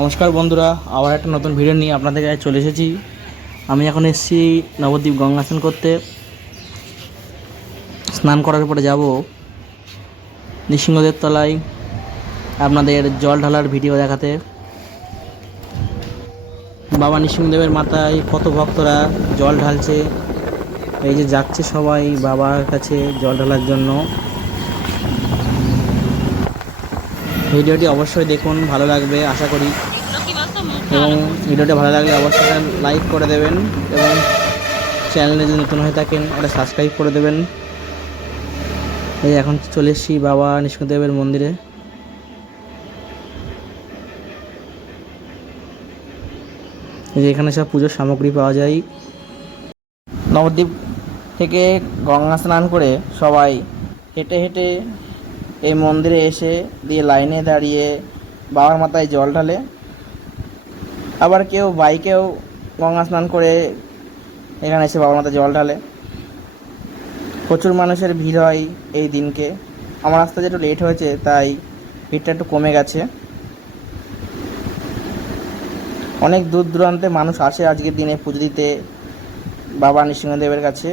নমস্কার বন্ধুরা, আবার একটা নতুন ভিডিও নিয়ে আপনাদের কাছে চলে এসেছি। আমি এখন এসেছি নবদ্বীপ গঙ্গা স্নান করতে। স্নান করার পরে যাব নৃসিংহদেব তলায় আপনাদের জল ঢালার ভিডিও দেখাতে। বাবা নৃসিংহদেবের মাথায় কত ভক্তরা জল ঢালছে, এই যে যাচ্ছে সবাই বাবার কাছে জল ঢালার জন্য। ভিডিওটি অবশ্যই দেখুন, ভালো লাগবে, আশা করি। এবং ভিডিওটি ভালো লাগলে অবশ্যই লাইক করে দেবেন এবং চ্যানেলে যদি নতুন হয়ে থাকেন, ওটা সাবস্ক্রাইব করে দেবেন। এই এখন চলে এসেছি বাবা নিষ্কদেবের মন্দিরে। এই যে এখানে সব পুজোর সামগ্রী পাওয়া যায়। নবদ্বীপ থেকে গঙ্গা স্নান করে সবাই হেঁটে হেঁটে এই মন্দিরে এসে দিয়ে লাইনে দাঁড়িয়ে বাবার মাথায় জল ঢালে। আবার কেউ বাইকেও গঙ্গা স্নান করে এখানে এসে বাবার মাথায় জল ঢালে। প্রচুর মানুষের ভিড় হয় এই দিনকে। আমার আসতে যেটা লেট হয়েছে, তাই ভিড়টা একটু কমে গেছে। অনেক দূর দূরান্তে মানুষ আসে আজকের দিনে পুজো দিতে বাবা নৃসিংহদেবের কাছে।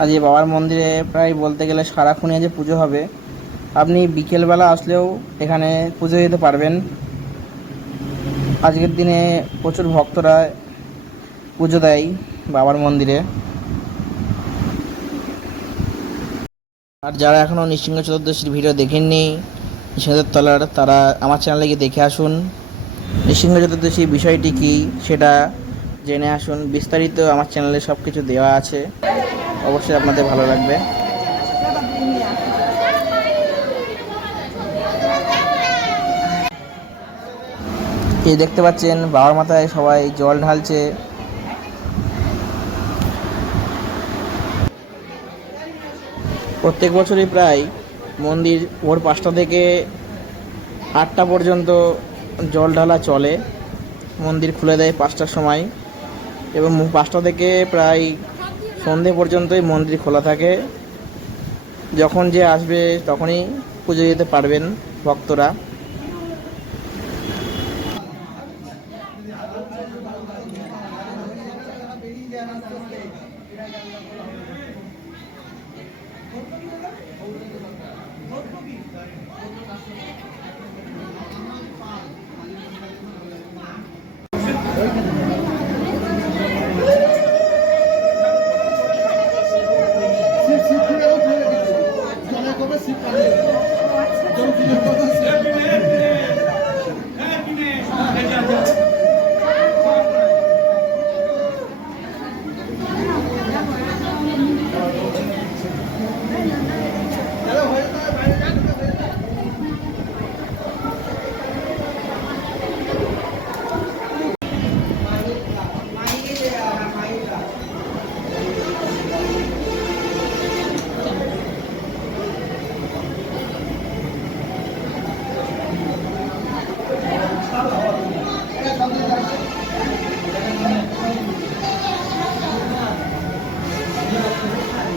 আজ এই বাবার মন্দিরে প্রায় বলতে গেলে সারাক্ষণই আজ পুজো হবে। আপনি বিকেলবেলা আসলেও এখানে পুজো দিতে পারবেন। আজকের দিনে প্রচুর ভক্তরা পুজো দেয় বাবার মন্দিরে। আর যারা এখনও নৃসিংহ চতুর্দশীর ভিডিও দেখেননি নৃসিংহের তলার, তারা আমার চ্যানেলে গিয়ে দেখে আসুন। নৃসিংহ চতুর্দশী বিষয়টি কী, সেটা জেনে আসুন। বিস্তারিত আমার চ্যানেলে সব কিছু দেওয়া আছে। অবশ্যই আপনাদের ভালো লাগবে। এই দেখতে পাচ্ছেন, বাবার মাথায় সবাই জল ঢালছে। প্রত্যেক বছরই প্রায় মন্দির ভোর পাঁচটা থেকে আটটা পর্যন্ত জল ঢালা চলে। মন্দির খুলে দেয় পাঁচটার সময়। এবং পাঁচটা থেকে প্রায় সন্ধে পর্যন্তই মন্দির খোলা থাকে। যখন যে আসবে তখনই পুজো দিতে পারবেন ভক্তরা। Super.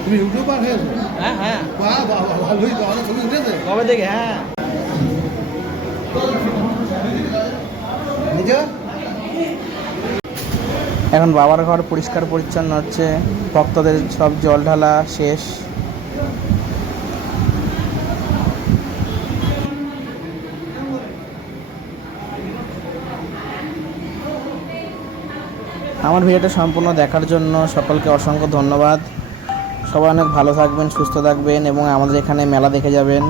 তুমি ইউটিউবার হয়েছো হ্যাঁ হ্যাঁ বাহ বাহ বাহ ভালোই তো অনেক ছবি উঠেছে? কবে থেকে হ্যাঁ। নিজে? এখন বাবার ঘর পরিষ্কার পরিচ্ছন্ন হচ্ছে। ভক্তদের সব জল ঢালা শেষ। আমার ভিডিওটা সম্পূর্ণ দেখার জন্য সকলকে অসংখ্য ধন্যবাদ। সবাই অনেক ভালো থাকবেন সুস্থ থাকবেন এবং আমাদের এখানে মেলা দেখে যাবেন।